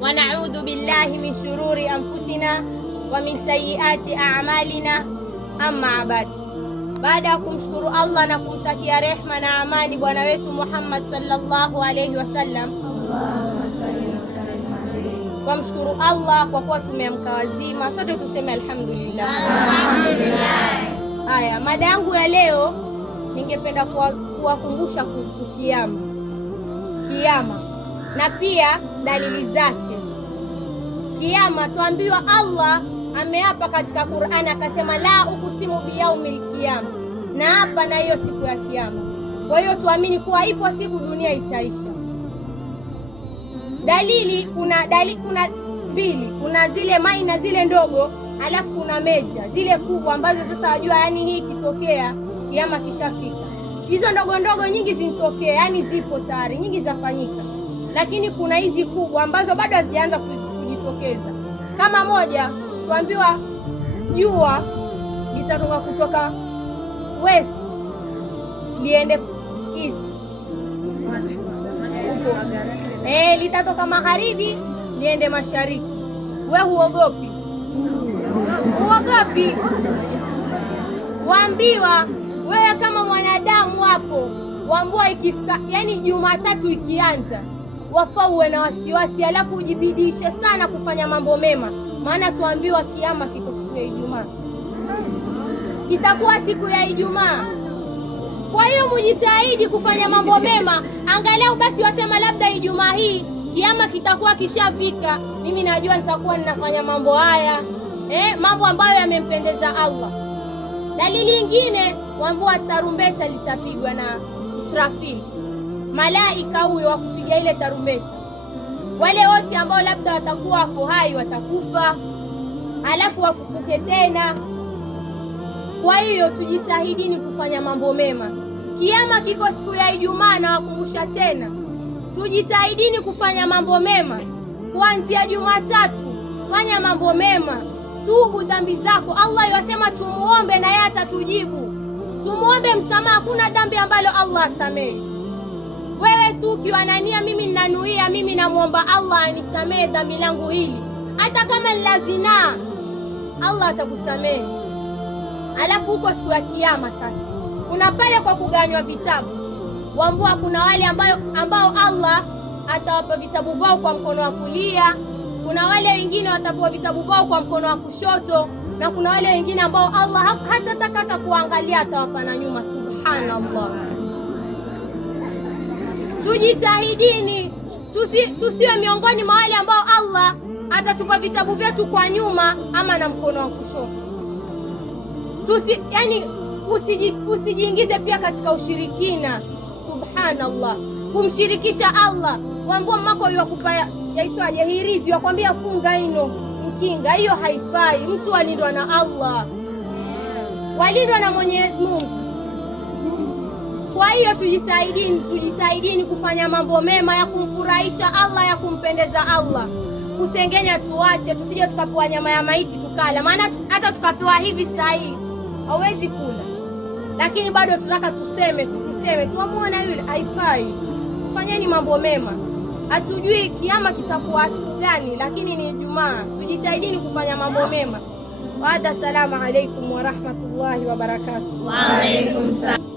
wa na'udhu billahi min shururi anfusina wa min sayyiati a'malina. Amma ba'd. Baada ya kumshukuru Allah na kumtakia rehma na amani bwana wetu Muhammad sallallahu alayhi wasallam, kwa mshukuru Allah kwa kuwa tumeamka wazima, sote tuseme alhamdulillah. Alhamdulillah. Haya, mada yangu ya leo ningependa kuwakumbusha kuhusu kiyama na pia dalili zake. Kiyama, tuambiwa Allah ameapa katika Qur'ani akasema, la uqsimu biyaumil qiyama, na hapa na hiyo siku ya kiyama. Kwa hiyo tuamini kuwa ipo siku dunia itaisha. Kuna mbili, kuna zile maina zile ndogo, alafu kuna meja zile kubwa ambazo sasa wajua, yani hii ikitokea kiyama kishafika. Hizo ndogo ndogo nyingi zinitokea, yani zipo tayari, nyingi zafanyika, lakini kuna hizi kubwa ambazo bado hazijaanza kujitokeza. Kama moja, tuambiwa jua litatoka kutoka west liende east, litatoka magharibi liende mashariki. We huogopi? Huogopi? Waambiwa wewe kama mwanadamu hapo, waambiwa ikifika, yani Jumatatu ikianza, wafaa uwe na wasiwasi, alafu ujibidishe sana kufanya mambo mema, maana tuambiwa kiyama kiko siku ya Ijumaa, kitakuwa siku ya Ijumaa. Kwa hiyo mujitahidi kufanya mambo mema, angalau basi wasema labda Ijumaa hii kiyama kitakuwa kishafika, mimi najua nitakuwa ninafanya mambo haya, mambo ambayo yamempendeza Allah. Dalili nyingine, waambiwa tarumbeta litapigwa na Israfil, malaika huyo wa kupiga ile tarumbeta. Wale wote ambao labda watakuwa wako hai watakufa, alafu wafufuke tena. Kwa hiyo tujitahidini kufanya mambo mema. Kiyama kiko siku ya Ijumaa, na wakumbusha tena, tujitahidini kufanya mambo mema. Kuanzia Jumatatu fanya mambo mema, tubu dhambi zako. Allah yasema tumuombe na yeye atatujibu. Tumuombe msamaha, hakuna dhambi ambalo Allah asamehe. Wewe tu ukiwanania, mimi ninanuia, mimi namuomba Allah anisamehe dhambi langu hili, hata kama ni la zinaa, Allah atakusamehe. Alafu huko siku ya kiyama sasa, kuna pale kwa kuganywa vitabu, waambua kuna wale ambao Allah atawapa vitabu vao kwa mkono wa kulia, kuna wale wengine watapewa vitabu vao kwa mkono wa kushoto, na kuna wale wengine ambao Allah hatataka kuangalia, atawapa na nyuma. Subhanallah. Tujitahidini tusiwe miongoni mwa wale ambao Allah atatupa vitabu vyetu kwa nyuma ama na mkono wa kushoto. Usijiingize pia katika ushirikina. Subhanallah, kumshirikisha Allah. Waambua mako yakupa yaitwaje hirizi, wakwambia funga ino mkinga, hiyo haifai. Mtu alindwa na Allah, walindwa na Mwenyezi Mungu. Kwa hiyo tujitahidini kufanya mambo mema ya kumfurahisha Allah, ya kumpendeza Allah. Kusengenya tuache, tusije tukapewa nyama ya maiti tukala, maana hata tukapewa hivi sahi hawezi kula, lakini bado tunataka tuseme tuamwona yule, haifai. Tufanyeni mambo mema. Hatujui kiyama kitakuwa siku gani, lakini ni Ijumaa. Tujitahidini kufanya mambo mema. Wa assalamu alaikum wa rahmatullahi wa barakatuh. Wa alaikum salam.